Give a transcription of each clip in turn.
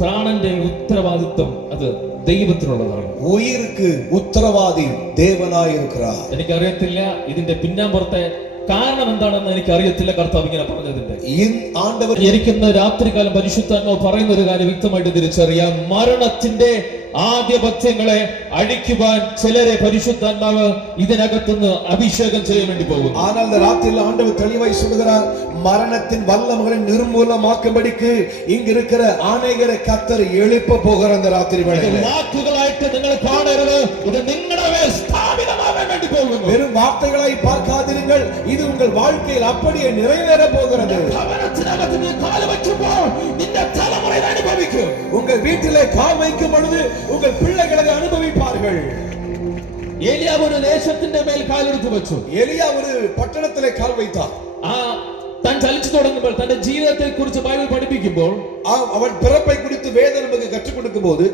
പ്രാണന്റെ ഉത്തരവാദിത്വം അത് ദൈവത്തിനുള്ളതാണ്. ഉயிருக்கு ഉത്തരവാദി ദേവനായിരിக்கிறார். എനിക്കറിയത്തില്ല ഇതിന്റെ പിന്നാമ്പുറത്തെ കാരണം എന്താണെന്ന് എനിക്കറിയത്തില്ല. കർത്താവ് ഇങ്ങനെ പറഞ്ഞതിന്റെ എനിക്കിന്ന് രാത്രികാലം പരിശുദ്ധാത്മാവ് പറയുന്ന ഒരു കാര്യം വ്യക്തമായിട്ട് തിരിച്ചറിയാം. മരണത്തിന്റെ ആധിപത്യങ്ങളെ അഴിക്കുവാൻ ചിലരെ പരിശുദ്ധാത്മാവ് ഇതിനകത്തുനിന്ന് അഭിഷേകം ചെയ്യാൻ വേണ്ടി പോകും. ஆனால் இந்த ராத்திரியில் ஆண்டவர் தெளிவாய் சொல்கிறார், மரணத்தின் வல்லமைகளை நிர்மூலமாக்கும்படிக்கு இங்க இருக்கிற ஆணைகளை கர்த்தர் எழுப்ப போகிற அந்த ராத்திரி வேளையிலே വാക്കുകളായിട്ട് നിങ്ങൾ കാണരുത്. ഇത് നിങ്ങളുടെ മേൽ സ്ഥാപിതമാകാൻ വേണ്ടി പോകുന്നു. வெறும் வார்த்தைகளாய் பார்க்காதீர்கள், இது உங்கள் வாழ்க்கையில் அப்படியே நிறைவேற போகிறது. ഭവനത്തിനകത്ത് നീ കാല് വയ്ക്കുമ്പോൾ നിന്റെ തലമുറ അനുഭവിക്കും. உங்கள் வீட்டிலே கால் வைக்கும் பொழுது உங்கள் பிள்ளைகளை அனுபவிப்பார்கள். ഏലിയാവ് ഒരു ദേശത്തിന്റെ മേൽ കാലെടുത്ത് വെച്ചു. எலியா ஒரு பட்டணத்திலே கால் வைத்தார். താൻ ചലിച്ചു തുടങ്ങുമ്പോൾ തന്റെ ജീവിതത്തെ കുറിച്ച് ബൈബിൾ പഠിപ്പിക്കുമ്പോൾ അവൻ പിറപ്പை குறித்து வேதம் நமக்கு கற்றுக் கொடுக்கும்போது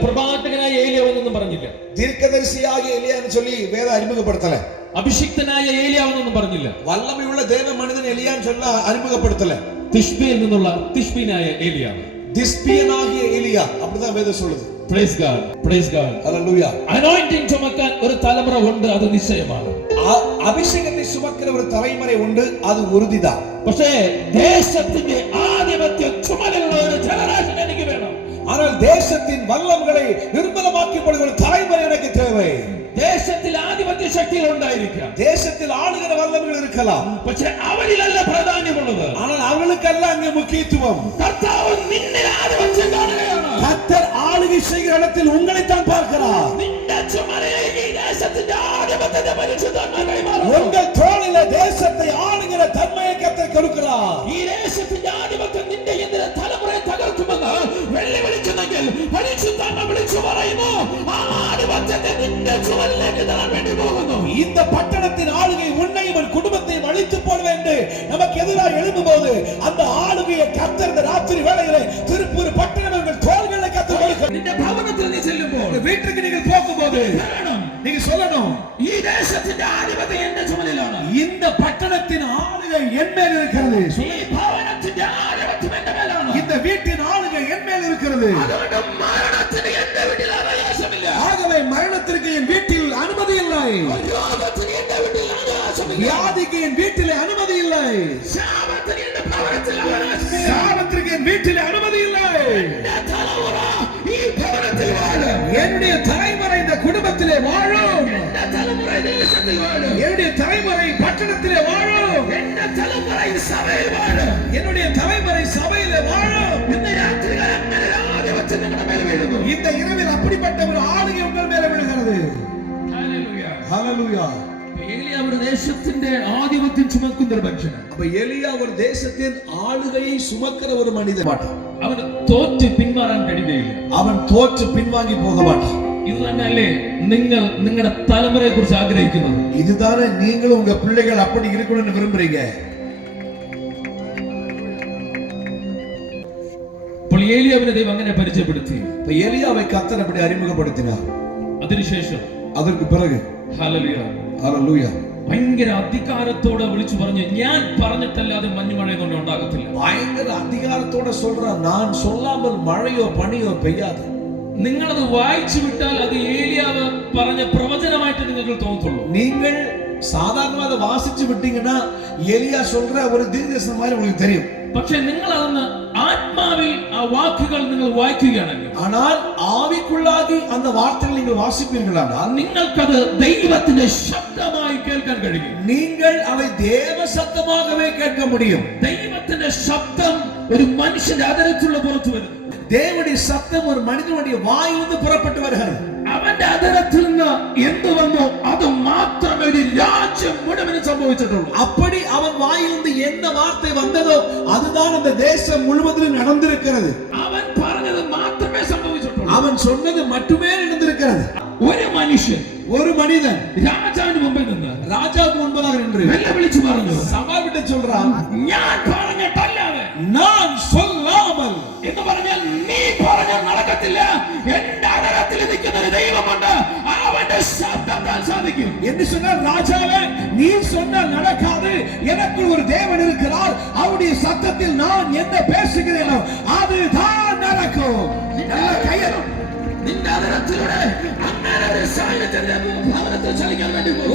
പ്രവാചകനായ ഏലിയാവ് എന്നൊന്നും പറഞ്ഞില്ല. தீர்க்கதரிசியாகிய எலியான்னு சொல்லி வேதம் அறிமுகப்படுத்தல. അഭിഷിക്തനായ ഏലിയാവ് എന്നൊന്നും പറഞ്ഞില്ല. வல்லமையுள்ள தேவ மனிதன் எலியான்னு சொல்ல அறிமுகப்படுத்தல. തിഷ്ബിയിൽ നിന്നുള്ള തിഷ്ബിനായ ഏലിയാവ്, திஸ்பியனாகிய எலியா அப்படிதான் வேதம் சொல்லுது. Praise God, praise God, hallelujah. anointing ചുമക്കാൻ ഒരു തലമുറ ഉണ്ട്, അത് നിശ്ചയമാണ്. അഭിഷേകത്തെ ചുമക്കുന്ന ഒരു തലമുറ ഉണ്ട്, അത് ഉറുതിതാണ്. പക്ഷേ ദേശത്തിന്റെ ആധിപത്യ ചുമലുള്ള ഒരു ജനറേഷൻ എനിക്ക് വേണം. ஆனால் தேசத்தின் வல்லமைகளை நிர்மலமாக்கப்படுகிற ஒரு தலைமுறை எனக்கு தேவை. ദേശത്തിൽ ആധിപത്യ ശക്തികൾ ഉണ്ടായിരിക്കാം, தேசத்தில் ஆளுகிற வல்லமைகள் இருக்கலாம், പക്ഷേ അവരിലല്ല പ്രാധാന്യമുള്ളത്. ஆனால் அவர்களுக்கல்ல அங்கே முக்கியத்துவம். കർത്താവ് നിന്നിൽ ആധിപത്യം കാണുകയാണ്. கர்த்தர் ஆளுகை செய்கிற இடத்தில் உங்களைத்தான் பார்க்கிறார். നിന്റെ ചുമലിൽ ഈ ദേശത്തിന്റെ ആധിപത്യത്തെ പരിശുദ്ധാത്മാവ് കൈമാറും. உங்கள் தோளிலே தேசத்தை ஆளுகிற தன்மையை கர்த்தர் கொடுக்கிறார். ഈ ദേശത്തിന്റെ ആധിപത്യം നിന്റെ ഇന്നലെ തലമുറയെ തകർക്കുമെന്ന് വെല്ലുവിളിക്കുന്നെങ്കിൽ പരിശുദ്ധാത്മാവ് വിളിച്ചു പറയുന്നു, ആ ആധിപത്യത്തെ നിന്റെ ചുമലിലേക്ക് തരാൻ വേണ്ടി പോകുന്നു. இந்த பட்டணத்தின் ஆளுகை உன்னையும் உன் குடும்பத்தையும் அழித்து போட வேண்டும் நமக்கு எதிராக எழும்பும்போது அந்த ஆளுகையை கர்த்தர் இந்த ராத்திரி வேளையிலே திருப்பூர் பட்டணம் உங்கள் தோள்களை கர்த்தர் கொடுக்கிறார். നിന്റെ ഭവനത്തിൽ നീ ചെല്ലുമ്പോൾ, வீட்டுக்கு நீங்கள் போகும்போது நீங்க சொல்லணும், ഈ ദേശത്തിന്റെ ആധിപത്യം എന്റെ ചുമലിലാണ്. இந்த பட்டணத்தின் ஆளுகை என் மேல் இருக்கிறது. ഈ ഭവനത്തിന്റെ ആധിപത്യം എന്റെ മേലാണ്. இந்த வீட்டின் ஆளுகை என் மேல் இருக்கிறது. അതുകൊണ്ട് മരണത്തിന് എന്റെ വീട്ടിൽ അവകാശമില്ല. ஆகவே மரணத்திற்கு என் வீட்டில் அனுமதி இல்லை. രോഗത്തിന് എന്റെ വീട്ടിൽ അവകാശമില്ല. வியாதிக்கு என் வீட்டிலே அனுமதி இல்லை. ശാപത്തിന് എന്റെ ഭവനത്തിൽ അവകാശമില്ല. சாபத்திற்கு என் வீட்டிலே அனுமதி இல்லை. എന്റെ തലമുറ ഈ ഭവനത്തിൽ വാഴും. என்னுடைய தலைமுறை இந்த குடும்பத்திலே வாழும். എന്റെ തലമുറ ദേശത്തിൽ വാഴും. என்னுடைய தலைமுறை பட்டணத்திலே வாழும். എന്റെ തലമുറ സഭയിൽ വാഴും. என்னுடைய தலைமுறை சபையிலே வாழும். ഇന്ന് രാത്രികാലം അങ്ങനെ ആധിപത്യം നിങ്ങളുടെ മേൽ വീഴുന്നു. இந்த இரவில் அப்படிப்பட்ட ஒரு ஆளுகை உங்கள் மேலே விழுகிறது. ഹല്ലേലൂയ, ஹல்லேலூயா. ഏലിയാ ഒരു ദേശത്തിന്റെ ആധിപത്യം ചുമക്കുന്ന ഒരു മനുഷ്യനാണ്. அப்ப எலியா ஒரு தேசத்தின் ஆளுகையை சுமக்கிற ஒரு மனிதன். അവന് തോറ്റ് പിന്മാറാൻ കഴിയുകയില്ല. அவன் தோற்று பின்வாங்கி போக மாட்டான். ഇത് തന്നെയല്ലേ നിങ്ങൾ നിങ്ങളുടെ തലമുറയെ കുറിച്ച് ആഗ്രഹിക്കുന്നത്? இதுதானே நீங்களும் உங்க பிள்ளைகள் அப்படி இருக்கணும்னு விரும்புறீங்க. അപ്പോൾ ഏലിയാവിനെ ദൈവം അങ്ങനെ പരിചയപ്പെടുത്തി. இப்ப எலியாவை கர்த்தர் அப்படி அறிமுகப்படுத்தினார். അതിനുശേഷം அதற்கு பிறகு ഹല്ലേലൂയ, ஹல்லேலூயா, ഭയങ്കര അധികാരത്തോടെ വിളിച്ചു പറഞ്ഞു, ഞാൻ പറഞ്ഞിട്ടല്ലാതെ മഞ്ഞുമഴയൊന്നും ഉണ്ടാകത്തില്ല. பயங்கர அதிகாரத்தோட சொல்றான், நான் சொல்லாமல் மழையோ பனியோ பெய்யாது. നിങ്ങളത് വായിച്ചു വിട്ടാൽ അത് ഏലിയാവ് പറഞ്ഞ പ്രവചനമായിട്ട് നിങ്ങൾക്ക് തോന്നത്തുള്ളൂ. நீங்கள் சாதாரணமா அதை வாசிச்சு விட்டீங்கன்னா எலியா சொல்ற ஒரு தீர்க்கதரிசனம் மாதிரி உங்களுக்கு தெரியும். പക്ഷെ നിങ്ങൾ അതൊന്ന് ആത്മാവിൽ ആ വാക്കുകൾ നിങ്ങൾ വായിക്കുകയാണെങ്കിൽ, ஆனால் ஆவிக்குள்ளாகி அந்த வார்த்தைகளை நீங்கள் வாசிப்பீர்களானால் നിങ്ങൾക്കത് ദൈവത്തിന്റെ ശബ്ദമായി കേൾക്കാൻ കഴിയും. நீங்கள் அவை தேவ சத்தமாகவே கேட்க முடியும். ദൈവത്തിന്റെ ശബ്ദം ഒരു മനുഷ്യന്റെ അതരത്തിലുള്ള പുറത്തു വരുന്നു. தேவனுடைய சத்தம் ஒரு மனிதனுடைய வாயிலிருந்து புறப்பட்டு வருகிறது. അവന്റെ അതരത്തിൽ നിന്ന് എന്ത് വന്നോ അത് മാത്രമേ ഒരു രാജ്യം മുഴുവനും സംഭവിച്ചിട്ടുള്ളൂ. அப்படி அவன் வாயிலிருந்து என்ன வார்த்தை வந்ததோ அதுதான் அந்த தேசம் முழுவதிலும் நடந்திருக்கிறது. അവൻ പറഞ്ഞത് മാത്രമേ സംഭവിച്ചിട്ടുള്ളൂ. அவன் சொன்னது மட்டுமே நடந்திருக்கிறது. ഒരു മനുഷ്യൻ, ஒரு மனிதன் രാജാവിന് മുമ്പിൽ നിന്ന് ராஜாவுக்கு முன்பதாக நின்று വെല്ലുവിളിച്ചു പറഞ്ഞു, சவால் விட்டு சொல்றான், ഞാൻ പറഞ്ഞിട്ടല്ലാതെ, நான் சொல்லாமல் എന്ന് പറഞ്ഞാൽ നീ പറഞ്ഞ നടക്കത്തില്ല. എന്റെ അതരത്തിൽ നിൽക്കുന്ന ഒരു ദൈവമുണ്ട്. അവന്റെ ശബ്ദം சொன்னால் சாதிக்கும் என்று சொன்னால், ராஜாவே நீ சொன்னால் நடக்காது, எனக்கு ஒரு தேவன் இருக்கிறார், அவருடைய சத்தத்தில் நான் என்ன பேசுகிறேனோ அதுதான் நடக்கும். நல்ல கையெழும்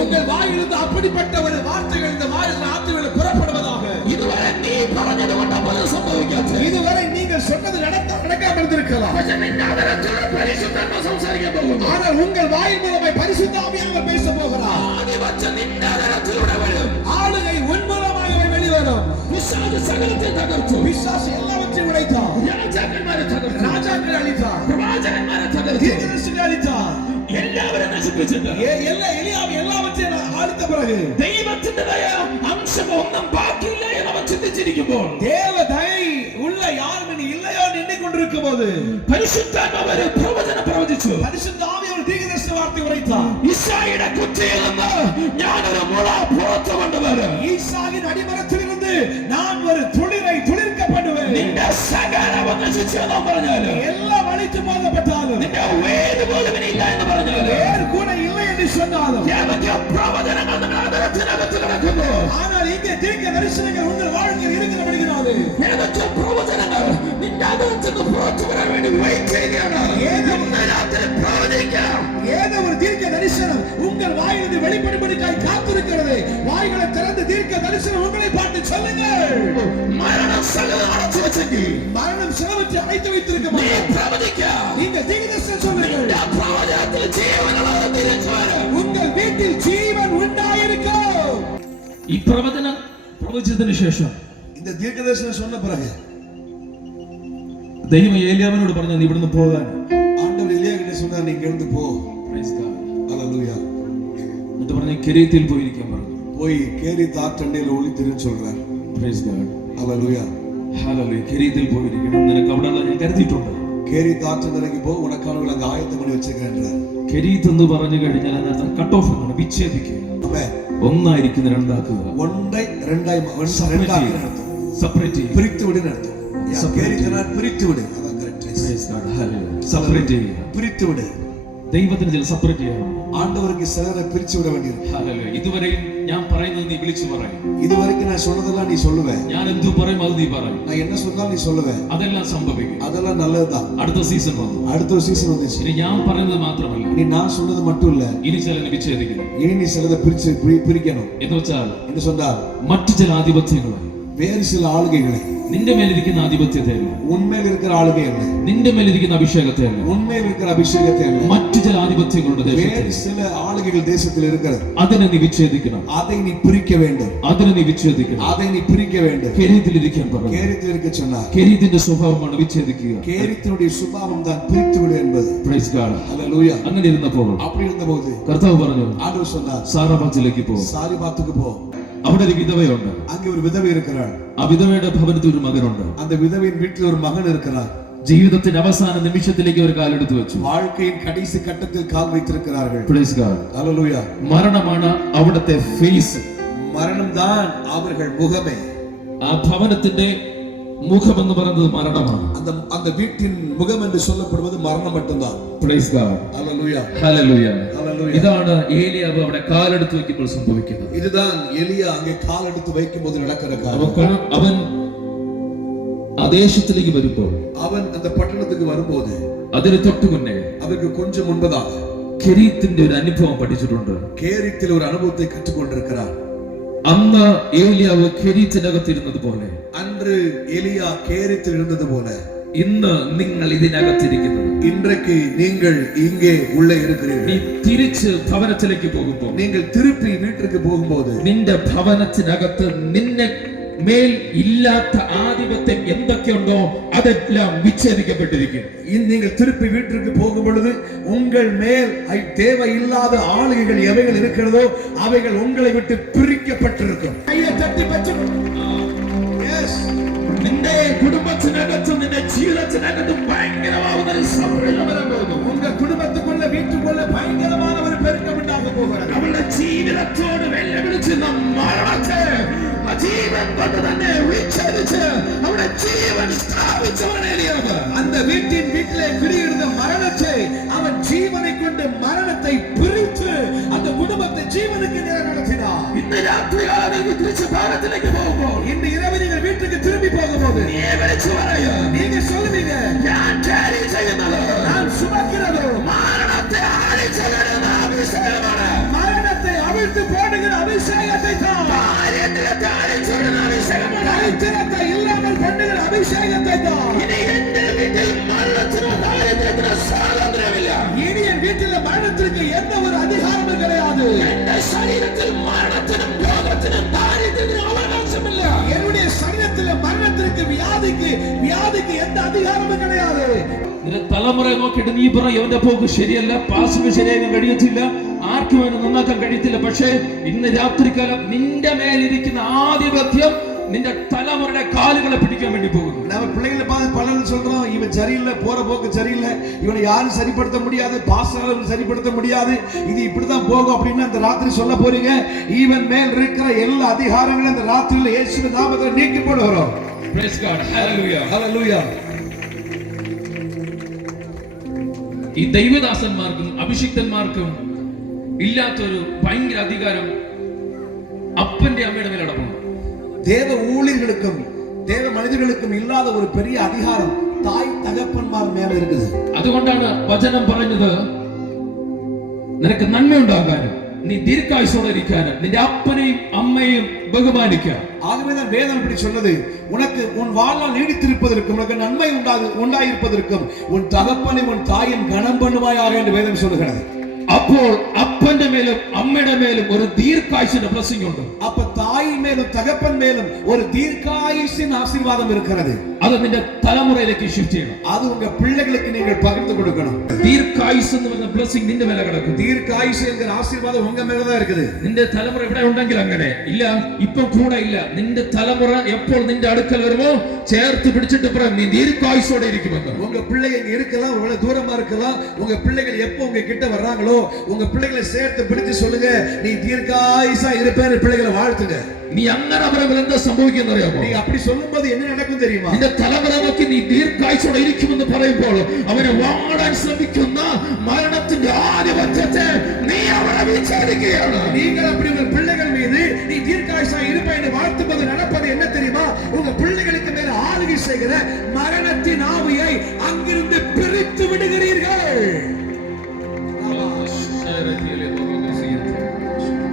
உங்கள் வாயிலிருந்து அப்படிப்பட்ட ஒரு வார்த்தைகள் இந்த வார்த்தைகள் புறப்படுவதாக. இதுவரை நீ പറഞ്ഞது ஒன்றும் சம்பவிக்காது. இதுவரை நீங்கள் சொன்னது நடக்காமல் இருந்திருக்கலாம். ஆனால் உங்கள் வாயின் மூலமாய் பரிசுத்த ஆவியானவர் பேச போகிறார். ஆளுகை உன் மூலமாக வெளிவரும். பிசாசு சகலத்தை தகர்த்து, பிசாசு எல்லாவற்றையும் உடைத்தார். ராஜாக்களை அழித்தார், பிரவாசகன்மாரை தகர்த்து, தீர்க்கதரிசிகளை அழித்தார். எல்லாவரையும் நசிப்பிச்சிட்டார். எலியாவை எல்லாவற்றையும் அழித்த பிறகு தெய்வத்தின் அம்சம் ஒன்றும் பாக்கி இல்லை என அவன் சிந்திச்சிருக்கும்போது, தேவ தயை உள்ள யாரும் இனி இல்லையோ எண்ணிக்கொண்டிருக்கும் போது பரிசுத்தாவியானவர் பிரவചനം പ്രവചിച്ചു. பரிசுத்த ஆவியானவர் தீர்க்கதரிசி வார்த்தை உரைத்தார். ஈசாயிட குற்றியிலிருந்து ഞാൻ ഒരു മുള പുറത്തു കൊണ്ടുവരും. ஈசாயின் அடிமரத்திலிருந்து நான் ஒரு துளிரை துளிர்க்கப்படுவேன். നിന്റെ സകലവും നശിച്ചെന്ന് പറഞ്ഞാലും, എല്ലാം അழிച്ചു പോകപ്പെട്ടാലും, നിന്റെ വേര് പോലും ഇല്ല എന്ന് പറഞ്ഞാലും, വേർ കൂടെ ഇല്ല എന്ന് சொன்னாலும், ഏതൊക്കെ പ്രവചനങ്ങൾ നിങ്ങളുടെ ഹൃദയത്തിനകത്ത് കിടക്കുന്നു, ஆனால் இங்கே தீர்க்க தரிசனங்கள் உங்கள் வாழ்க்கையில் இருக்கிறபடியால், ഏതൊക്കെ പ്രവചനങ്ങൾ നിന്റെ അകത്ത് പുറത്തു വരാൻ വേണ്ടി വെയിറ്റ് ചെയ്യുകയാണ്. ஏதோ ஒரு தீர்க்க தரிசனம் உங்கள் வாயிலிருந்து வெளிப்படும்படிக்காய் காத்திருக்கிறது. வாய்களை திறந்து தீர்க்க தரிசனம் உங்களை பார்த்து சொல்லுங்கள். மரணம் அடைத்து வச்சிருக்கு, மரணம் சிலவற்றை அடைத்து வைத்திருக்க. நீங்கள் தீர்க்க தரிசனம் சொல்லுங்கள். உங்கள் வீட்டில் ஜீவன் உண்டாயிருக்கும். இப்பிரவചനം പ്രവചിച്ചതിനു ശേഷം, இந்த தீர்க்க தரிசனம் சொன்ன பிறகு ദൈവം ഏലിയാവിനോട് പറഞ്ഞു, നീ ഇവിടുന്ന് പോകാൻ. ஆண்டவர் எலியா கிட்ட சொன்னார், நீ இங்கிருந்து போ. ஹalleluya. എന്നിട്ട് പറഞ്ഞു കെരീത്തിൽ പോയിരിക്കാൻ പറഞ്ഞു. போய் கேரித் ஆற்றண்டையில ஒளித்திருன்னு சொல்றார். Praise God. ஹalleluya. ഹല്ലേലൂയ. കെരീത്തിൽ പോയിരിക്കണം, നിനക്ക് അവിടെ ഞാൻ കരുതിയിട്ടുണ്ട്. கேரித் ஆற்றண்டைக்கு போ, உனக்கானவளை அங்க ஆயத்தம் பண்ணி வச்சிருக்கேன்றார். കെരീത്ത് എന്ന് പറഞ്ഞു കഴിഞ്ഞാൽ അതിനകത്ത് കട്ട് ഓഫ് ആണ്, വിച്ഛേദിക്കുക. ஆமென். ഒന്നായിരിക്കുന്ന രണ്ടാക്കുക, ஒன்றை இரண்டாய் സെപ്പറേറ്റ് பிரித்து விடுன்னு அர்த்தம். கேரித்தனா பிரித்து விடு, அதான் correct. Praise God. Hallelujah. Separate ചെയ്യുക, பிரித்து விடு. ദൈവത്തിന് ചില സെപ്പറേറ്റ് ചെയ്യണം. ஆண்டவருக்கு சிலரை பிரிச்சு விட வேண்டியது. ഹല്ലേലൂയ. ഇതുവരെയും ഞാൻ പറയുന്നത് നീ വിളിച്ചു പറയും. இதுவரைக்கும் நான் சொன்னதெல்லாம் நீ சொல்லுவே. ഞാൻ എന്തു പറയും അത് നീ പറയും. நான் என்ன சொன்னாலும் நீ சொல்லுவே. അതെല്ലാം സംഭവിക്കും. அதெல்லாம் நல்லதுதான். അടുത്ത സീസൺ വന്നു. அடுத்த ஒரு சீசன் வந்துச்சு. ഇനി ഞാൻ പറയുന്നത് മാത്രമല്ല, நீ நான் சொன்னது மட்டும் இல்ல, ഇനി ചിലനെ വിച്ഛേദിക്കണം. இனி நீ சிலதை பிரிக்கணும். എന്ന് വെച്ചാൽ എന്ന് சொன்னார், മറ്റു ചില ആധിപത്യങ്ങൾ, வேறு சில ஆளுகைகளை, നിന്റെ മേലിരിക്കുന്ന ആധിപത്യത്തെ അല്ല, உன்மேல் இருக்கிற ஆளுகை அல்ல, നിന്റെ മേലിരിക്കുന്ന അഭിഷേകത്തെ അല്ല, உன்மேல் இருக்கிற அபிஷேகத்தை அல்ல, മറ്റു ചില ആധിപത്യങ്ങളുടെ ദേശത്തിൽ, வேறு சில ஆளுகைகள் தேசத்தில் இருக்கிறது. അതിനെ നീ വിച്ഛേദിക്കണം. அதை நீ பிரிக்க வேண்டும். അതിനെ നീ വിച്ഛേദിക്കണം. அதை நீ பிரிக்க வேண்டும். കെരീത്തിലിരിക്കാൻ പറഞ്ഞു. கேரித்தில் இருக்க சொன்னார். കെരീത്തിന്റെ സ്വഭാവമാണ് വിച്ഛേദിക്കുക. கேரித்தினுடைய சுபாவம் தான் பிரித்து விடு என்பது. Praise God. ஹalleluya. അങ്ങനെ ഇരുന്നപ്പോൾ அப்படி இருந்தபோது കർത്താവ് പറഞ്ഞു, ஆண்டவர் சொன்னார், സാറാബാത്തിലേക്ക് പോ. சாரிபாத்துக்கு போ. അവിടെ ഒരു വിധവയുണ്ട്. அங்கே ஒரு விதவை இருக்கிறாள். ആ വിധവയുടെ ഭവനത്തിൽ ഒരു മകനുണ്ട്. அந்த விதவையின் வீட்டில் ஒரு மகன் இருக்கிறார். ജീവിതത്തിന്റെ അവസാന നിമിഷത്തിലേക്ക് അവർ കാലെടുത്ത് വെച്ചു. வாழ்க்கையின் கடைசி கட்டத்தில் கால் வைத்திருக்கிறார்கள். Praise God. ஹalleluya. മരണമാണ് അവിടുത്തെ ഫേസ്. மரணம் தான் அவர்கள் முகமே. ആ ഭവനത്തിന്റെ മുഖം എന്ന് പറയുന്നത് മരണമാണ്. அந்த வீட்டின் முகம் என்று சொல்லப்படுவது மரணம் மட்டும்தான். Praise God. ஹalleluya. ഹല്ലേലൂയ. ஹalleluya. ഇതാണ് ഏലിയാവ് അവിടെ കാലെടുത്ത് വെക്കുമ്പോൾ സംഭവിക്കുന്നത്. இதுதான் எலியா அங்கே கால் எடுத்து வைக்கும்போது நடக்கிற காரியம். അവൻ ആ ദേശത്തിലേക്ക് വരുമ്പോൾ, அவன் அந்த பட்டணத்துக்கு வரும்போது, അതിന് തൊട്ടു മുന്നേ அதற்கு கொஞ்சம் முன்பதாக കെരീത്തിന്റെ ഒരു അനുഭവം പഠിച്ചിട്ടുണ്ട്. கேரித்தில் ஒரு அனுபவத்தை கற்றுக்கொண்டிருக்கிறார். അന്ന് ഏലിയാവ് കെരീത്തിനകത്തിരുന്നത് പോലെ, அன்று எலியா கேரித்தில் இருந்தது போல, ഇന്ന് നിങ്ങൾ ഇതിനകത്തിരിക്കുന്നത്, இன்றைக்கு நீங்கள் இங்கே உள்ளே നീ இருக்கிறீர்கள். തിരിച്ച് ഭവനത്തിലേക്ക് പോകുമ്പോൾ, நீங்கள் திருப்பி வீட்டிற்கு போகும்போது, നിന്റെ ഭവനത്തിനകത്ത് നിന്നെ മേൽ ഇല്ലാത്ത ആധിപത്യം എന്തൊക്കെയുണ്ടോ അതെല്ലാം വിച്ഛേദിക്കപ്പെട്ടിരിക്കും. நீங்கள் திருப்பி வீட்டிற்கு போகும் பொழுது உங்கள் மேல் தேவையில்லாத ஆளுகைகள் எவைகள் இருக்கிறதோ அவைகள் உங்களை விட்டு பிரிக்கப்பட்டிருக்கும். கையை தட்டி வச்சு, எஸ், നിന്റെ കുടുംബത്തിനകത്തും നിന്റെ ജീവിതത്തിനകത്തും ഭയങ്കരമാവുന്ന ഒരു സംഭവം വരാൻ പോകുന്നു. உங்க குடும்பத்துக்குள்ள வீட்டுக்குள்ள பயங்கரமான ஒரு பெருக்கம் உண்டாக போகிறது. അവളുടെ ജീവിതത്തോട് വെല്ലുവിളിച്ച് മരണത്തെ ജീവൻ കൊണ്ട് തന്നെ വിച്ഛേദിച്ച് അവിടെ ജീവൻ സ്ഥാപിച്ചവൻ ഏലിയാവ്. அந்த வீட்டிலே குடியிருந்த மரணத்தை அவன் ஜீவனை கொண்டு மரணத்தை பிரித்து அந்த ஜீவனுக்கு நேர நடத்தினார். இந்த ராத்திரிகால நீங்க திருச்சி பாரத்திലേക്ക് പോകുമ്പോൾ இந்த இரவு நீங்கள் வீட்டுக்கு திரும்பி போகும்போது நீ விളിച്ചു പറയോ, நீங்க சொல்லுவீங்க, நான் கேரி ചെയ്യുന്നത്, நான் சுமக்கிறது மரணத்தை அழிச்செறிகிற அபிஷேகമാണ്. மரணத்தை அவிழ்த்து போடுகிற அபிஷேகத்தை தான். தாரித்திரத்தை அழிச்செறிகிற அபிஷேகമാണ്. தாரித்திரத்தை இல்லாமல் பண்ணுகிற அபிஷேகத்தை தான். இனி எந்த வீட்டில் மரணத்திலும் தாரித்திரத்திலும் சுதந்திரமில்லை. இனி என் வீட்டில் மரணத்திற்கு எந்த ஒரு அதிகாரமும் கிடையாது. எந்த சரீரத்தில் மரணத்திலும் ரோகத்திலும் தாரித்திரத்திலும் அவகாசம் இல்லை. என்னுடைய சரீரத்தில் மரணத்திற்கு வியாதிக்கு எந்த அதிகாரமும் கிடையாது. നിന്റെ തലമുറ നോക്കിയിട്ട് നീ പറ ഇവന്റെ പോക്ക് ശരിയല്ല, പാസിന് ശരിയാക്കാൻ കഴിയത്തില്ല, ആർക്കും അവനെ നന്നാക്കാൻ കഴിയത്തില്ല. പക്ഷേ ഇന്ന് രാത്രികാലം നിന്റെ മേലിരിക്കുന്ന ആധിപത്യം നിന്റെ തലമുറയുടെ കാലുകളെ പിടിക്കാൻ വേണ്ടി പോകുന്നു. நம்ம பிள்ளைகளை பார்த்து பலரும் சொல்றோம், இவன் சரியில்லை, போற போக்கு சரியில்லை, இவனை யாரும் சரிப்படுத்த முடியாது, பாஸ்டராலும் சரிப்படுத்த முடியாது, இது இப்படிதான் போகும் அப்படின்னு அந்த ராத்திரி சொல்ல போறீங்க. இவன் மேல் இருக்கிற எல்லா அதிகாரங்களும் அந்த ராத்திரியில இயேசுவின் நாமத்தில் நீக்கி போடுகிறோம். Praise God. Hallelujah. Hallelujah. ഈ ദൈവദാസന്മാർക്കും അഭിഷിക്തന്മാർക്കും ഇല്ലാത്തൊരു ഭയങ്കര അധികാരം അപ്പന്റെ അമ്മയുടെ മേൽ അടങ്ങുന്നു. தேவ ஊழியர்களுக்கும் தேவ மனிதர்களுக்கும் இல்லாத ஒரு பெரிய அதிகாரம் தாய் தகப்பன்மார் மேல இருக்குது. അതുകൊണ്ടാണ് വചനം പറയുന്നത്, നിനക്ക് നന്മയുണ്ടാകാനും നീ ദീർഘായുസ്സോടെ ഇരിക്കാനും നിന്റെ അപ്പനെയും അമ്മയെയും ബഹുമാനിക്കാം. ஆகவேதான் வேதம் இப்படி சொல்லுது, உனக்கு உன் வாழ்நாள் நீடித்திருப்பதற்கும் உனக்கு நன்மை உண்டாயிருப்பதற்கும் உன் தகப்பனை உன் தாயின் கனம் பண்ணுவாயாக என்று வேதம் சொல்லுகிறது. അപ്പോൾ അപ്പന്റെ മേലും അമ്മയുടെ മേലും ഒരു ദീർഘായുസിന്റെ ബ്ലെസ്സിംഗ് ഉണ്ട്. அப்ப தாய் மேலும் தகப்பன் மேலும் ஒரு தீர்க்காயுசின் ஆசீர்வாதம் இருக்கிறது. അത് നിന്റെ തലമുറയിലേക്ക് ഷിഫ്റ്റ് ചെയ്യണം. அது உங்க பிள்ளைகளுக்கு நீங்கள் பகிர்ந்து கொடுக்கணும். ദീർഘായുസ് എന്ന് പറയുന്ന ബ്ലെസ്സിംഗ് നിന്റെ മേലെ കിടക്കും. தீர்க்காயுசு என்கிற ஆசீர்வாதம் உங்க மேல தான் இருக்குது. നിന്റെ തലമുറ ഇവിടെ ഉണ്ടെങ്കിൽ അങ്ങനെ ഇല്ല, ഇപ്പൊ കൂടെ ഇല്ല. നിന്റെ തലമുറ എപ്പോൾ നിന്റെ അടുക്കൽ വരുമോ ചേർത്ത് പിടിച്ചിട്ട് പറയും, നീ ദീർഘായുസോടെ ഇരിക്കുമെന്ന്. உங்க பிள்ளைங்க இங்க இருக்கலாம், ஒருவேளை தூரமா இருக்கலாம், உங்க பிள்ளைகள் எப்போ உங்க கிட்ட வர்றாங்களோ உங்க பிள்ளைகளை சேர்த்து பிடிச்சு சொல்லுங்க, நீ தீர்க்காயுசா இருப்பேன்னு பிள்ளைகளை வாழ்த்துங்க. നീ അങ്ങനെ പറയുമ്പോൾ എന്താ സംഭവിക്കുന്നത് അറിയാമോ? நீ அப்படி சொல்லும்போது என்ன நடக்கும் தெரியுமா? നിന്റെ തലമുറ നോക്കി നീ ദീർഘായുസോടെ ഇരിക്കുമെന്ന് പറയുമ്പോൾ അവനെ വാടാൻ ശ്രമിക്കുന്ന മരണത്തിന്റെ ആധിപത്യത്തെ നീ അവരെ വിച്ഛേദിക്കുകയാണ്. நீங்கள் அப்படி உங்கள் பிள்ளைகள் மீது நீ தீர்க்காயுசா இருப்பேன்னு வாழ்த்தும்போது நடப்பது என்ன தெரியுமா? உங்க பிள்ளைகளுக்கு மேல ஆளுகை செய்கிற மரணத்தின் ஆவியை அங்கிருந்து பிரித்து விடுகிறீர்கள்.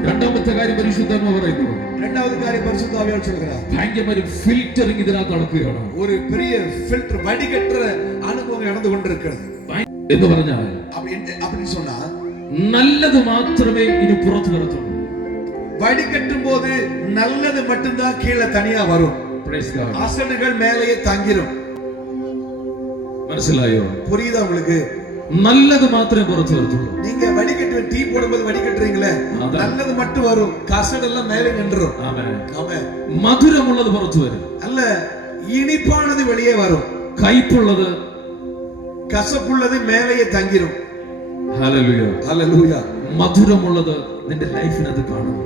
രണ്ടാമത്തെ കാര്യം പരിശുദ്ധാത്മാവ് പറയുന്നു. இரண்டாவது காரியம் பரிசுத்த ஆவியானவர் சொல்கிறார், ഭയങ്കര ഒരു ഫിൽറ്ററിംഗ് ഇതിനകത്ത് നടക്കുകയാണ്. ஒரு பெரிய ஃபில்டர் வடிகட்டுற அனுபவம் நடந்து கொண்டிருக்கிறது. എന്ന് പറഞ്ഞാൽ அப்படி சொன்னா നല്ലത് മാത്രമേ ഇനി പുറത്തു വരത്തുള്ളൂ. வடிகட்டும் போது நல்லது மட்டும்தான் கீழே தனியா வரும். அசடுகள் மேலேயே தங்கிரும். മനസ്സിലായോ? புரியுதா உங்களுக்கு? നല്ലത് മാത്രമേ പുറത്തു വരത്തുള്ളൂ. நீங்க வடிகட்டு டீ போடும்போது வடிகட்டுறீங்களே, நல்லது மட்டும் வரும், கசடெல்லாம் மேலே நின்றும். ஆமென். മധുരമുള്ളത് പുറത്തു വരും. அல்ல, இனிப்பானது வெளியே வரும், കയ്പുള്ളത് கசப்புள்ளது மேலேயே தங்கிரும். ഹല്ലേലൂയ. ஹல்லேலூயா. മധുരമുള്ളത് നിന്റെ ലൈഫിനത് കാണും.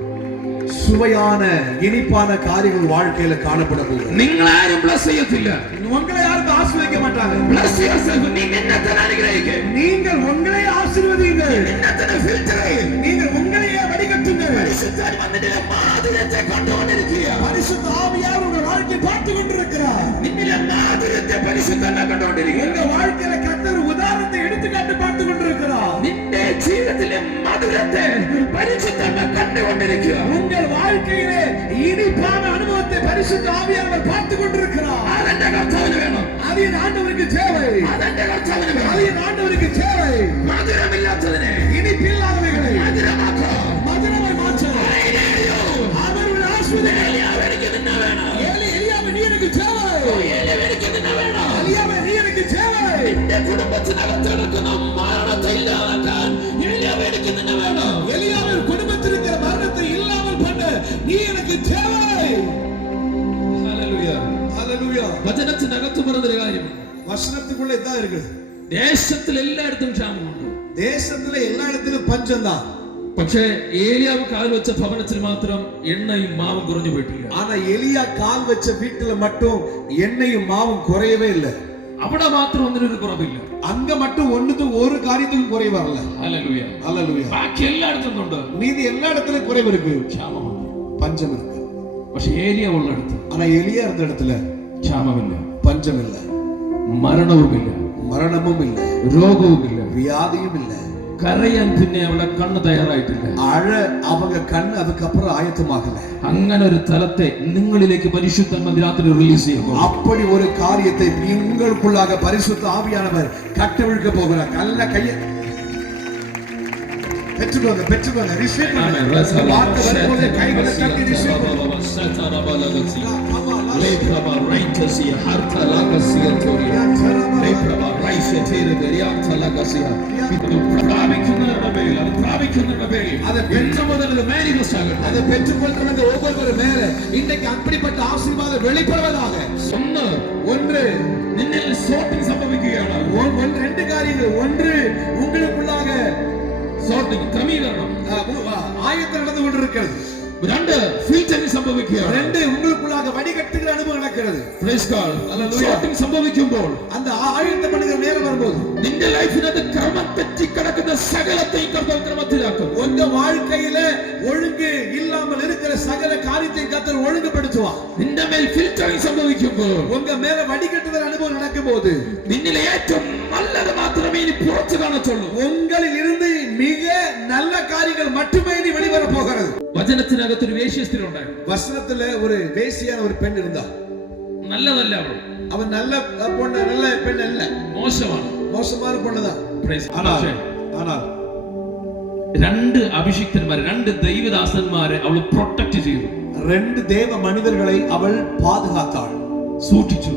சுவையான இனிப்பான காரியங்கள் வாழ்க்கையில காணப்பட போகுது. നിങ്ങളെ ആരും ബ്ലെസ് ചെയ്യത്തില്ല. உங்களை யாரும் ஆசீர்வதிக்க மாட்டாங்க. Bless yourself. நீ നിന്നെ അനുഗ്രഹിക്കുക. நீங்கள் உங்களை ஆசீர்வதியுங்கள். നിന്നെ ഫിൽറ്റർ ചെയ്യ്. நீங்கள் உங்களையே வடிகட்டுங்கள். പരിശുദ്ധാത്മാവ് വന്നിട്ട് മാധുര്യത്തെ കണ്ടുകൊണ്ടിരിക്കുക. பரிசுத்த ஆவியானவர் உங்கள் வாழ்க்கையை பார்த்து கொண்டிருக்கிறார். നിന്നിലെ മാധുര്യത്തെ പരിശുദ്ധാത്മാവ് കണ്ടുകൊണ്ടിരിക്കുക. உங்க வாழ்க்கையில கர்த்தர் உதாரணத்தை எடுத்துக்காட்டு பார்த்து கொண்டிருக்கிறார். നിന്റെ ജീവിതത്തിലെ മധുരത്തെ പരിശുദ്ധാത്മാവ് കണ്ടുകൊണ്ടിരിക്കുക. உங்கள் வாழ்க்கையிலே இனிப்பான அனுபவத்தை பரிசுத்த ஆவியானவர் பார்த்து கொண்டிருக்கிறார். അതെന്റെ കർത്താവിന് വേണം. அது என் ஆண்டவருக்கு தேவை. അതെന്റെ കർത്താവിന് വേണം. அது என் ஆண்டவருக்கு தேவை. മധുരമില്ലാത്തതിനെ இனிப்பில்லாதவைகளை മധുരമാക്കാം. மதுரமாய் மாற்ற அவருடைய ஆசீர்வாதம். എലിയാവെനിക്ക് നിന്നെ വേണം. எலியாவே நீ எனக்கு தேவை. എലിയാവെനിക്ക് നിന്നെ വേണം. எலியாவே நீ எனக்கு தேவை. നിന്റെ കുടുംബത്തിനകത്ത് നടക്കുന്ന മരണത്തെ ഇല്ലാതാക്കാൻ എലിയാവെനിക്ക് നിന്നെ വേണം. எலியாவே குடும்பத்தில் இருக்கிற மரணத்தை இல்லாமல் பண்ண நீ எனக்கு தேவை. ഹല്ലേലൂയ. ஹல்லேலூயா. വചനത്തിനകത്ത് പറഞ്ഞൊരു കാര്യമാണ്. வசனத்துக்குள்ள இதான் இருக்குது. ദേശത്തിൽ എല്ലായിടത്തും ക്ഷാമമുണ്ട്. தேசத்துல எல்லா இடத்திலும் பஞ்சம் தான். പക്ഷേ ഏലിയാവ് കാൽ വെച്ച ഭവനത്തിൽ മാത്രം എണ്ണയും മാവും കുറഞ്ഞു പോയിട്ടില്ല. ஆனா எலியா கால் வச்ச வீட்டுல மட்டும் எண்ணெயும் மாவும் குறையவே இல்லை. അവിടെ മാത്രം ഒന്നിനൊരു കുറവില്ല. அங்க மட்டும் ஒண்ணுக்கு ஒரு காரியத்துக்கும் குறை வரல. ஹalleluya ஹalleluya. ബാക്കി എല്ലായിടത്തും ഉണ്ട്. மீதி எல்லா இடத்துலயும் குறைவு இருக்கு, ക്ഷാമമുണ്ട്. பஞ்சம் இருக்கு. പക്ഷേ ഏലിയ ഉള്ളിടത്ത് ஆனா எலியா இருந்த இடத்துல ക്ഷാമമില്ല, பஞ்சம் இல்ல, മരണവുമില്ല, மரணமும் இல்ல, രോഗവുമില്ല, வியாதியும் இல்ல. കരയാൻ പിന്നെ അവളെ കണ്ണ് തയ്യാറായിട്ടില്ല. அழ அவங்க கண் அதுக்கப்புறம் ஆயத்தமாகல. അങ്ങനെ ഒരു തലത്തെ നിങ്ങളിലേക്ക് പരിശുദ്ധാത്മാവ് രാത്രി റിലീസ് ചെയ്യുന്നു. அப்படி ஒரு காரியத்தை உங்களுக்குள்ளாக பரிசுத்த ஆவியானவர் கட்டவிழ்க்க போகிறார். நல்ல கையை பெற்றுக்கோங்க, பெற்றுக்கோங்க, ரிசீவ் பண்ணுங்க. வார்த்தை வரும்போது கைகளை தட்டி ரிசீவ் பண்ணுங்க. Lepraba Raintasia, Harta Lagasia Toria, Lepraba Raisia Tera, Rianta Lagasia. அதை பெற்றுக்கொள்வது மேனிவஸ்டாக, அதை பெற்றுக்கொள்வது ஒவ்வொரு மேல இன்றைக்கு அப்படிப்பட்ட ஆசீர்வாதம் வெளிப்படுவதாக. ஒன்று നിന്നിൽ സോർട്ടിംഗ് സംഭവിക്കുകയാണ്. ரெண்டு காரியங்கள். ஒன்று உங்களுக்குள்ளாக സോർട്ടിംഗ് ക്രമീകരണം ஆயத்தம் நடந்து கொண்டிருக்கிறது. രണ്ട് ഫിൽറ്ററിംഗ് സംഭവിക്കുകയാണ്. ரெண்டு உங்களுக்குள்ளாக வடிகட்டுகிற அனுபவம் நடக்கிறது. Praise God. സോർട്ടിംഗ് സംഭവിക്കുമ്പോൾ அந்த ஆயத்தம் பண்ணுகிற நேரம் வரும்போது നിന്റെ ലൈഫിനകത്ത് ക്രമം തെറ്റി കിടക്കുന്ന സകലത്തെയും കർത്താവ് ക്രമത്തിലാക്കും. உங்க வாழ்க்கையில ஒழுங்கு இல்லாமல் இருக்கிற சகல காரியத்தையும் கர்த்தர் ஒழுங்குபடுத்துவார். നിന്റെ മേൽ ഫിൽറ്ററിംഗ് സംഭവിക്കുമ്പോൾ, உங்க மேல வடிகட்டுகிற அனுபவம் நடக்கும்போது നിന്നിലെ ഏറ്റവും നല്ലത് മാത്രമേ ഇനി പുറത്തു കാണത്തുള്ളൂ. உங்களில் இருந்து மிக நல்ல காரியங்கள் மட்டுமே இனி வெளிவர போகிறது. വചനത്തിനകത്ത് ഒരു വേശ്യസ്ത്രീ ഉണ്ടായിരുന്നു. வசனத்துல ஒரு வேசியான ஒரு பெண் இருந்தா. നല്ലതല്ല അവൾ. அவன் நல்ல பொண்ணு, நல்ல பெண் அல்ல, മോശമാണ്, மோசமான பொண்ணுதான். ஆனால் രണ്ട് അഭിഷിക്തന്മാരെ, രണ്ട് ദൈവദാസന്മാരെ അവൾ പ്രൊട്ടക്ട് ചെയ്തു. ரெண்டு தேவ மனிதர்களை அவள் பாதுகாத்தாள், സൂക്ഷിച്ചു,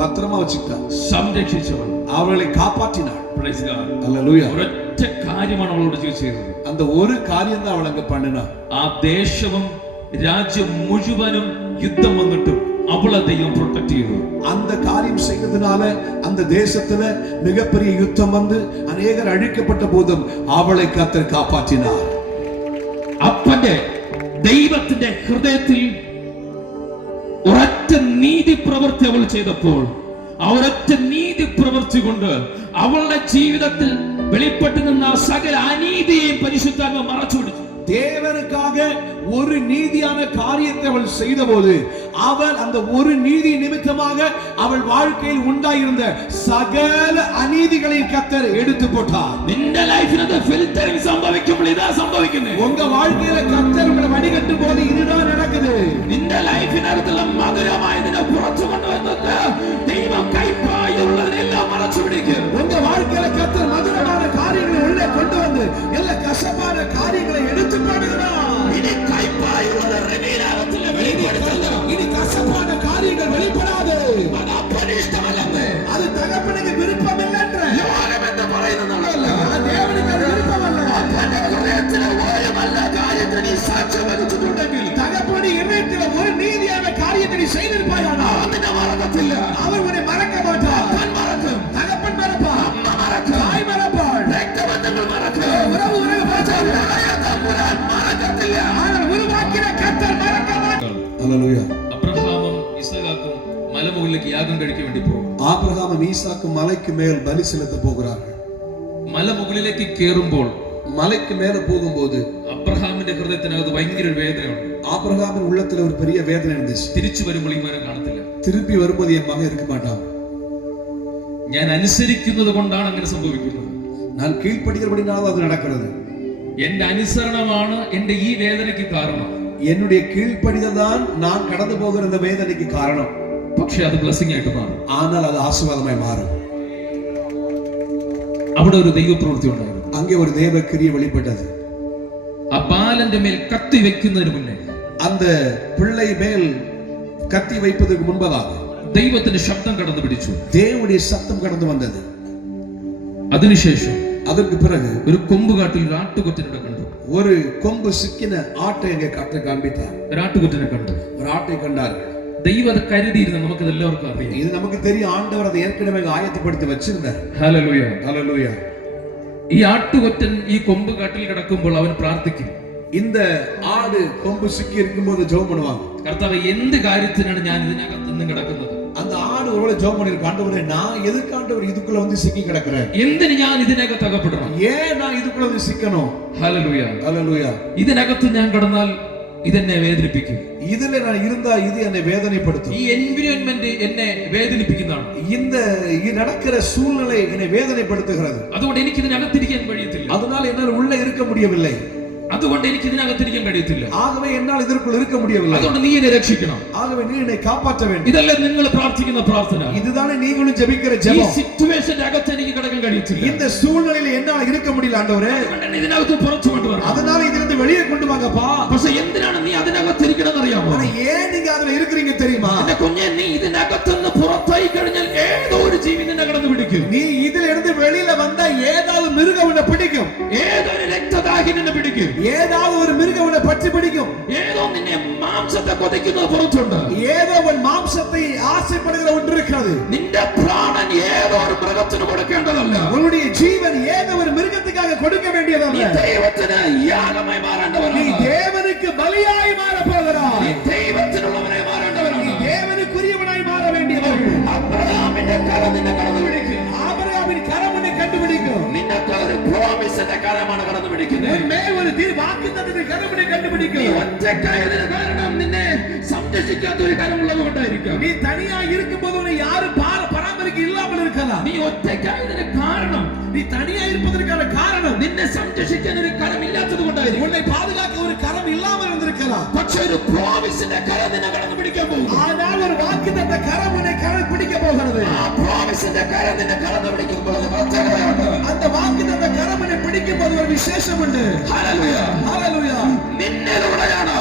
பத்திரமா வச்சுக்கிட்டாள், സംരക്ഷിച്ചവൾ, அவர்களை காப்பாற்றினாள். Praise God. அல்லேலூயா. ഒരൊറ്റ കാര്യമാണ് അവളോട് ചെയ്തത്. அந்த ஒரு காரியம் தான் அவள் அங்க பண்ணினா. ആ ദേശവും രാജ്യം മുഴുവനും യുദ്ധം വന്നിട്ടും അവളെ ദൈവം പ്രൊട്ടക്ട് ചെയ്തു. அந்த காரியம் செய்ததுனால அந்த தேசத்துல மிகப்பெரிய யுத்தம் வந்து அநேகர் அழிக்கப்பட்ட போதும் அவளை கர்த்தர் காப்பாற்றினார். അപ്പന്റെ ദൈവത്തിന്റെ ഹൃദയത്തിൽ ഒരൊറ്റ നീതി പ്രവൃത്തി അവൾ ചെയ്തപ്പോൾ, ആ ഒരൊറ്റ നീതി പ്രവൃത്തി കൊണ്ട് അവളുടെ ജീവിതത്തിൽ വെളിപ്പെട്ടു നിന്ന സകല അനീതിയെയും പരിശുദ്ധാത്മ മറച്ചു പിടിച്ചു. தேவனுக்காக ஒரு நீதியான காரியத்தை அவள் செய்த போது அவள் அந்த ஒரு நீதி நிமித்தமாக அவள் வாழ்க்கையில் உண்டாயிருந்த சகல அநீதிகளை கர்த்தர் எடுத்து போட்டார். നിന്റെ ലൈഫിനകത്ത് ഫിൽറ്ററിംഗ് സംഭവിക്കുമ്പോൾ ഇതാ സംഭവിക്കുന്നത്. உங்க வாழ்க்கையில கர்த்தர் உங்களை வடிகட்டும் போது இதுதான் நடக்குது. നിന്റെ ലൈഫിനകത്തുള്ള മധുരമായതിനെ പുറത്തു കൊണ്ടുവന്നിട്ട് ദൈവം കൈപ്പായുള്ളതിനെല്ലാം മറച്ചു പിടിക്കും. உங்க வாழ்க்கையில கர்த்தர் மதுரமான காரியங்களை உள்ளே கொண்டு வந்து எல்லா கசப்பான காரியங்களை எடுத்து போடுகிறார். ഇനി കൈപ്പായുള്ളത് റിവീലാകത്തില്ല, വെളിപ്പെടുത്തില്ല. இனி கசப்பான காரியங்கள் வெளிப்படாது. അത് അപ്പന് ഇഷ്ടമല്ലെന്ന്, அது தகப்பனுக்கு விருப்பம் இல்லைன்ற ലോകമെന്ന് പറയുന്നതല്ല. தேவனுக்கு அது விருப்பமல்ல. അപ്പന്റെ ഹൃദയത്തിലെ ഓരമല്ല കാര്യത്തിന് നീ സാക്ഷ്യം വഹിച്ചിട്ടുണ്ടെങ്കിൽ, தகப்பனு இதயத்தில ஒரு நீதியான காரியத்தை நீ செய்திருப்பாயானா അതിനെ മറക്കത്തില്ല. அவர் உன்னை மறக்க மாட்டார். അപ്പൻ മറക്കും, தகப்பன் மறப்பார், അമ്മ മറക്കും, தாய் மறப்பாள், രക്തബന്ധങ്ങൾ മറക്കും, உறவு மறப்பாள். മറക്കത്തില്ല. ஆனால் உருவாக்கின கர்த்தர் மறக்க மாட்டார். அல்லேலூயா. അബ്രഹാമും ഇസഹാക്കും മലമുകളിലേക്ക് യാഗം കഴിക്കാൻ വേണ്ടി പോകും. ஆபிரகாமும் ஈசாக்கும் மலைக்கு மேல் பலி செலுத்த போகிறார்கள். മലമുകളിലേക്ക് കയറുമ്പോൾ மலைக்கு மேல போகும்போது അബ്രഹാമിന്റെ ഹൃദയത്തിനകത്ത് ഭയങ്കര ഒരു വേദനയുണ്ട്. ஆபிரகாமின் உள்ளத்துல ஒரு பெரிய வேதனை இருந்துச்சு. തിരിച്ചു വരുമ്പോൾ ഈ മകനെ കാണത്തില്ല. திருப்பி வரும்போது என் மகன் இருக்க மாட்டான். ഞാൻ അനുസരിക്കുന്നത് കൊണ്ടാണ് അങ്ങനെ സംഭവിക്കുന്നത്. நான் கீழ்ப்படுகிறபடினால அது நடக்கிறது. എന്റെ അനുസരണമാണ് എന്റെ ഈ വേദനയ്ക്ക് കാരണം. என்னுடைய கீழ்ப்படிதல் தான் நான் கடந்து போகிற இந்த வேதனைக்கு காரணம். പക്ഷെ അത് ബ്ലെസ്സിംഗ് ആയിട്ട് മാറും. ஆனால் அது ஆசீர்வாதமாய் மாறும். അവിടെ ഒരു ദൈവപ്രവൃത്തി ഉണ്ടായിരുന്നു. அங்கே ஒரு தேவ கிரியை வெளிப்பட்டது. ആ ബാലന്റെ മേൽ കത്തി വെക്കുന്നതിന് മുന്നേ, அந்த பிள்ளை மேல் கத்தி வைப்பதற்கு முன்பதாக ദൈവത്തിന്റെ ശബ്ദം കടന്നു പിടിച്ചു. தேவனுடைய சத்தம் கடந்து வந்தது. അതിനുശേഷം அதற்கு பிறகு ഒരു കൊമ്പുകാട്ടിൽ ഒരു ആട്ടുകൊറ്റനെ കണ്ടു. ஒரு கொம்பு சிக்கின ஆட்டை அங்கே காட்ட காண்பித்தார். ഒരു ആട്ടുകൊറ്റനെ കണ്ടു. ஒரு ஆட்டை கண்டார்கள். ദൈവം അത് കരുതിയിരുന്നു. നമുക്കത് എല്ലാവർക്കും അറിയാം. இது நமக்கு தெரியும். ஆண்டவர் அதை ஏற்கனவே ஆயத்தப்படுத்தி வச்சிருந்தார். ഹല്ലേലൂയ, ஹல்லேலூயா. ഈ ആട്ടുകൊറ്റൻ ഈ കൊമ്പുകാട്ടിൽ കിടക്കുമ്പോൾ അവൻ പ്രാർത്ഥിക്കും. இந்த ஆடு கொம்பு சிக்கி இருக்கும்போது ஜெபம் பண்ணுவாங்க. കർത്താവേ, എന്ത് കാര്യത്തിനാണ് ഞാൻ ഇതിനകത്ത് നിന്ന് കിടക്കുന്നത്? அந்த ஆடு ஒருவேளை ஜெபம் பண்ணிருக்க, ஆண்டவரே நான் எதுக்கு ஆண்டவர் இதுக்குள்ள வந்து சிக்கி கிடக்குறேன், എന്തിന് ഞാൻ ഇതിനകത്ത് അകപ്പെടണം? ஏன் நான் இதுக்குள்ள வந்து சிக்கணும்? ഹല്ലേലൂയ. ஹல்லேலூயா. ഇതിനകത്ത് ഞാൻ കിടന്നാൽ ഇതെന്നെ വേദനിപ്പിക്കും. இதுல நான் இருந்தா இது என்னை வேதனைப்படுத்தும். ഈ എൻവയോൺമെന്റ് എന്നെ വേദനിപ്പിക്കുന്നതാണ്. இந்த நடக்கிற சூழ்நிலை என்னை வேதனைப்படுத்துகிறது. അതുകൊണ്ട് എനിക്ക് ഇതിനകത്തിരിക്കാൻ കഴിയത്തില്ല. அதனால என்னால் உள்ள இருக்க முடியவில்லை. അതുകൊണ്ട് എനിക്ക് ഇതിനകത്തിരിക്കാൻ കഴിയത്തില്ല. ஆகவே என்னால் இதற்குள் இருக்க முடியவில்லை. അതുകൊണ്ട് നീ എന്നെ രക്ഷിക്കണം. ஆகவே நீ என்னை காப்பாற்ற வேண்டும். ഇതല്ലേ നിങ്ങൾ പ്രാർത്ഥിക്കുന്ന പ്രാർത്ഥന? இதுதானே நீங்களும் ஜெபிக்கிற ഈ ஜெபம். സിറ്റുവേഷന്റെ അകത്ത് എനിക്ക് കിടക്കാൻ കഴിയത്തില്ല. இந்த சூழ்நிலையில என்னால் இருக்க முடியல ஆண்டவரே. അതുകൊണ്ട് ഇതിനകത്ത് പുറത്തു കൊണ്ടുവരണം. அதனால இதிலிருந்து வெளியே கொண்டு வாங்கப்பா. പക്ഷേ എന്തിനാണ് നീ അതിനകത്ത് ഇരിക്കണമെന്ന് അറിയാമോ? ஆனா ஏன் நீங்க அதுல இருக்கீங்க தெரியுமா? എന്റെ കുഞ്ഞെ, നീ ഇതിനകത്ത് നിന്ന് പുറത്തായി കഴിഞ്ഞാൽ ഏതോ ഒരു ജീവി നിന്നെ കടന്നു പിടിക്കും. நீ இதுல இருந்து வெளியில வந்தா ஏதாவது மிருகம் உன்னை பிடிக்கும். ഏതൊരു രക്തദാഹി നിന്നെ പിടിക്കും. ஏதாவது ஒரு மிருகம் உன்னை பற்றி பிடிக்கும். ഏതോ നിന്നെ മാംസത്തെ കൊതിക്കുന്നത് പുറത്തുണ്ട്. ஏதோ உன் மாம்சத்தை ஆசைப்படுகிற ஒன்று இருக்கிறது. നിന്റെ പ്രാണൻ ഏതോ ഒരു മൃഗത്തിന് കൊടുക്കേണ്ടതല്ല. உன்னுடைய ஜீவன் ஏதோ ஒரு மிருகத்துக்காக கொடுக்க வேண்டியதல்ல. നീ ദൈവത്തിന് യാഗമായി മാറേണ്ടവനാണ്. நீ தேவனுக்கு பலியாய் மாற போகிறாய். നീ ദൈവത്തിനുള്ളവനായി മാറേണ്ടവനാണ്. நீ தேவனுக்குரியவனாய் மாற வேண்டியவன். അബ്രഹാമിന്റെ കരം നിന്നെ കടന്നു പിടിക്കും. ஆபிரகாமின் கரம் உன்னை கண்டுபிடிக்கும். നിന്നൊക്കെ ഒരു പ്രോമിസിന്റെ കരമാണ് കടന്നു പിടിക്കുന്നത്. உன்மேல் ஒரு வாக்குத்தத்தத்தின் கரம் உன்னை നീ கண்டுபிடிக்கும். ഒറ്റയ്ക്കായതിന് കാരണം നിന്നെ സംരക്ഷിക്കാത്ത ഒരു കരമുള്ളത് കൊണ്ടായിരിക്കാം. நீ தனியா இருக்கும்போது உன்னை யாரும் பராமரிக்க இல்லாமல் இருக்கலாம். നീ ഒറ്റയ്ക്കായതിന് കാരണം, நீ தனியா இருப்பதற்கான காரணம் നിന്നെ സംരക്ഷിക്കാൻ ഒരു കരമില്ലാത്തത് കൊണ്ടായിരിക്കും. உன்னை பாதுகாக்க ஒரு கரம் இல்லாமல் இருந்திருக்கலாம். പക്ഷേ ഒരു പ്രോമിസിന്റെ കരം നിന്നെ കടന്നു പിടിക്കാൻ പോകും. ஆனால் ஒரு வாக்குத்தத்த கரம் உன்னை பிடிக்க போகிறது. ആ പ്രോമിസിന്റെ കരം നിന്നെ കടന്നു പിടിക്കുമ്പോൾ അത് പ്രത്യേകതയുണ്ട്. அந்த வாக்குத்தத்த கரம் உன்னை பிடிக்கும் போது ஒரு விசேஷம் உண்டு. ഹല്ലേലൂയ. ஹல்லேலூயா. നിന്നിലൂടെയാണ്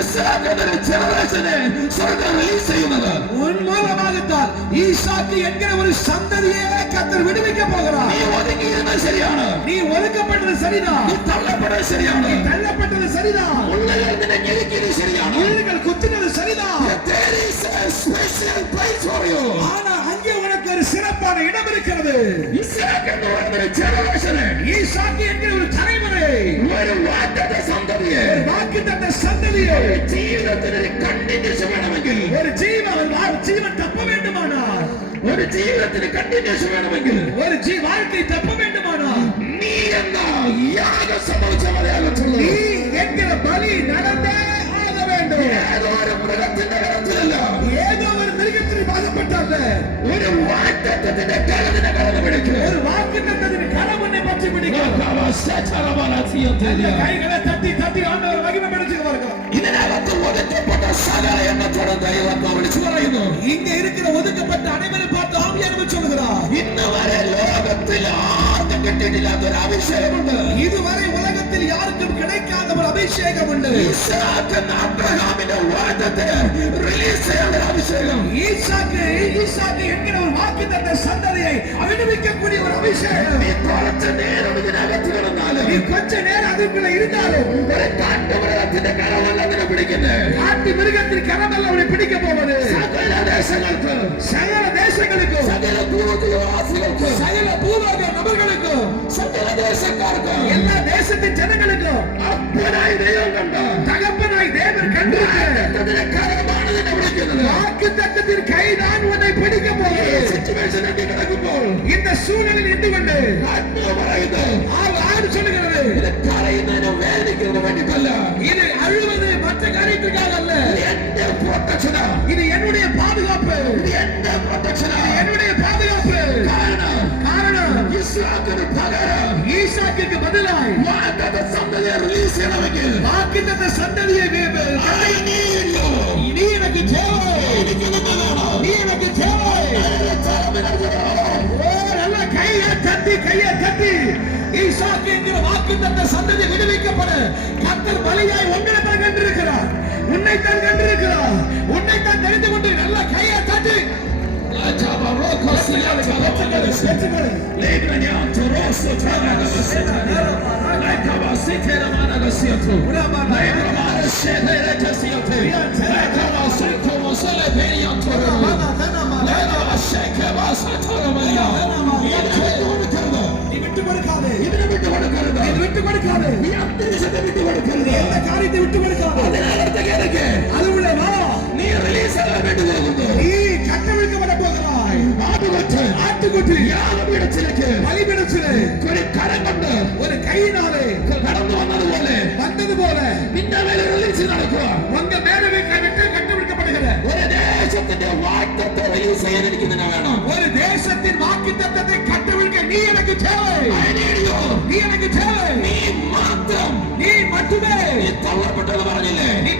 ഇസ്രായേൽ എന്നൊരു ജനറേഷനെ സ്വർഗ്ഗം റിലീസ് ചെയ്യുന്നത്. உன் மூலமாகத்தான் ஈசாக்கு என்கிற ஒரு சந்ததியை கர்த்தர் விடுவிக்க போகிறார். നീ ഒതുങ്ങിയിരുന്നത് ശരിയാണ്. நீ ஒதுக்கப்பட்டது சரிதான். നീ തള്ളപ്പെട്ടത് ശരിയാണ്. நீ தள்ளப்பட்டது சரிதான். ഉള്ളുകൾ നിന്നെ ഞെരുക്കിയത് ശരിയാണ്. உயிர்கள் குத்தினது சரிதான். There is a special place for you. ஆனா அங்கே உனக்கு ஒரு சிறப்பான இடம் இருக்கிறது. ഇസ്രായേൽ എന്ന് പറയുന്ന ഒരു ജനറേഷനെ, ஈசாக்கு என்கிற ஒரு தலைமுறை, ഒരു വാഗ്ദത്ത സന്തതിയെ, ஒரு வாக்குத்தத்த சந்ததியை, ഒരു ജീവിതത്തിന് ഒരു കണ്ടിന്യൂഷൻ വേണമെങ്കിൽ, ஒரு ஜீவன் தப்ப வேண்டுமானால், ഒരു ജീവിതത്തിന് കണ്ടിന്യൂഷൻ വേണമെങ്കിൽ, ஒரு வாழ்க்கை தப்ப வேண்டுமானால், നീ എന്ന യാഗം സംഭവിച്ച മലയാളത്തിൽ நீ என்கிற பலி நடந்தே ஆக வேண்டும். ഏതോ ഒരു മൃഗത്തിന്റെ കരത്തിലല്ല, ஏதோ ஒரு மிருகத்தில் பாகப்பட்டாங்க. ഒരു വാഗ്ദത്തത്തിന്റെ കരത്തിനെ കടന്നു പിടിക്കും. ஒரு வாக்குத்தத்தத்தின் கரம் உன்னை பற்றி பிடிக்கும். கைகளை தட்டி தட்டி ஆண்டவர் மகிமைப்படுத்திட்டு வருகிறோம். ഇതിനകത്ത് ഒതുക്കപ്പെട്ട സകല എണ്ണത്തോടെ ദൈവത്തെ വിളിച്ചു പറയുന്നു. இங்க இருக்கிற ஒதுக்கப்பட்ட அனைவரை பார்த்து ஆவியானவர் சொல்கிறார், ഇന്ന് വരെ ലോകത്തിൽ ആർക്കും കിട്ടിയിട്ടില്ലാത്ത ഒരു അഭിഷേകമുണ്ട്. இதுவரை உலகத்தில் யாருக்கும் கிடைக்காத ஒரு அபிஷேகம் உண்டு. ഇസ്ഹാക്ക് എന്ന അബ്രഹാമിന്റെ വാഗ്ദത്തെ റിലീസ് ചെയ്യാനുള്ള ഒരു അഭിഷേകം. ஈசாக்கு என்கிற ஒரு வாக்குத்தத்த சந்ததியை விடுவிக்கக்கூடிய ஒரு அபிஷேகம். നീ കുറച്ച് നേരം ഇതിനകത്ത് കിടന്നാലും, நீ கொஞ்ச நேரம் அதுக்குள்ள இருந்தாலும், ഒരു കാട്ടുമൃഗത്തിന്റെ കരമല്ല നിന്നെ പിടിക്കുന്നത്. காட்டு மிருகத்தின் கரமல்ல அவனை பிடிக்க போவது. സകല ദേശങ്ങൾക്ക്, சகல தேசங்களுக்கும், സകല ഭൂലോകവാസികൾക്ക്, சகல பூலோக நபர்களுக்கும், സകല ദേശക്കാർക്ക്, எல்லா தேசத்தின் ஜனங்களுக்கும் അപ്പനായി ദൈവം കണ്ട தகப்பனாய் தேவன் கண்டிருக்கிற കരമാണ് നിന്നെ വിളിക്കുന്നത്. வாக்குத்தத்தத்தின் கைதான் உன்னை பிடிக்க போகிறது. സിറ്റുവേഷൻ എത്തി കിടക്കുമ്പോൾ இந்த சூழலில் நின்று கொண்டு ആത്മാവ് പറയുന്നു, ஆறு சொல்லுகிறது, ഇത് കരയുന്നതിനോ വേദനിക്കുന്നതിനോ വേണ്ടിയിട്ടല്ല, இது அழுவது மற்ற காரியத்துக்காக அல்ல, എന്റെ പ്രൊട്ടക്ഷനാ, இது என்னுடைய பாதுகாப்பு, ഇത് എന്റെ പ്രൊട്ടക്ഷനാ. என்னுடைய பாதுகாப்பு. காரணம் ഇസ്ഹാക്കിന് പകരം ஈசாக்குக்கு பதிலாய் വാഗ്ദത്ത സന്തതിയെ റിലീസ് ചെയ്യണമെങ്കിൽ வாக்குத்தத்த சந்ததியை I need you. நீ எனக்கு தேவை, എനിക്ക് നിന്നെ വേണം. நீ எனக்கு தேவை. എന്റെ തലമുറ ஓ, நல்ல கையை தட்டி ஈசாக்கு என்கிற வாக்குத்தத்த சந்ததி விடுவிக்கப்பட கர்த்தர் பலியாய் உங்களை தான் கண்டிருக்கிறார், உன்னைத்தான் கண்டிருக்கிறார், உன்னைத்தான் தெரிந்து கொண்டு நல்ல கையை தட்டி காரியத்தை விட்டு கொடுக்காது. அது உள்ள வா, നീ റിലീസ് ആകാൻ വേണ്ടി പോകുന്നു. நீ கட்டவிழ்க்கப்பட போகிறாய். വാഗ്ദത്തത്തെ റിലീസ് ചെയ്യാൻ എനിക്ക് നിന്നെ വേണം. ഒരു ദേശത്തിൻ വാഗ്ദത്തത്തെ കട്ടുവിൽക്കാൻ നീ എനിക്ക് தேவை. നീ എനിക്ക് தேவை. നീ മാത്രം. നീ மட்டுமே. നീ തള്ളപ്പെട്ടത് പറഞ്ഞില്ലേ? നീ